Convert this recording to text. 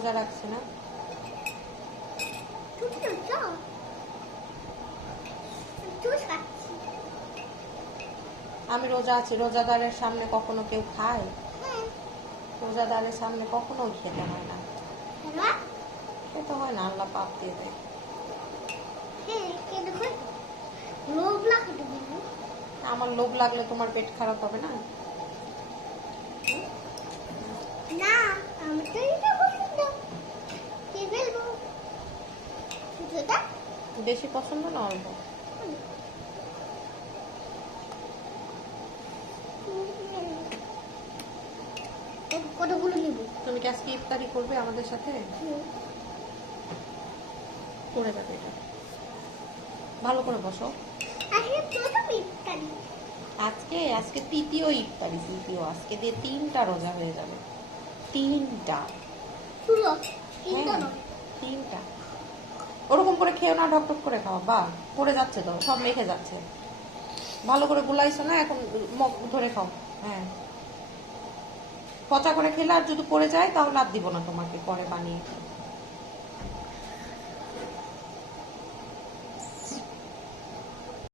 রোজা রাখছি না। আমি রোজা আছি, রোজাদারের সামনে কখনো কেউ খায়? রোজাদারের সামনে কখনো খেতে হয় না, খেতে হয় না, আল্লাহ পাপ দিয়ে দেয়। আমার লোভ লাগলে তোমার পেট খারাপ হবে না? না, আমি তো এটা পছন্দ। কি বলবো? সেটা বেশি পছন্দ না অল্প? কতগুলো নিব? তুমি কি আজকে ইফতারি করবে আমাদের সাথে? করে যাবে এটা, ভালো করে বসো। আজকে আজকে তৃতীয় ইফতারি, তৃতীয়। আজকে দিয়ে 3টা রোজা হয়ে যাবে, 3টা। হ্যাঁ, 3টা। ওরকম করে খেও না, ঢক ঢক করে খাও। বা পড়ে যাচ্ছে তো, সব মেখে যাচ্ছে। ভালো করে গুলাইছো না, এখন মুখ ধরে খাও। হ্যাঁ, পচা করে খেলে আর যদি পড়ে যায় তাহলে আর দিব না তোমাকে, পরে বানিয়ে।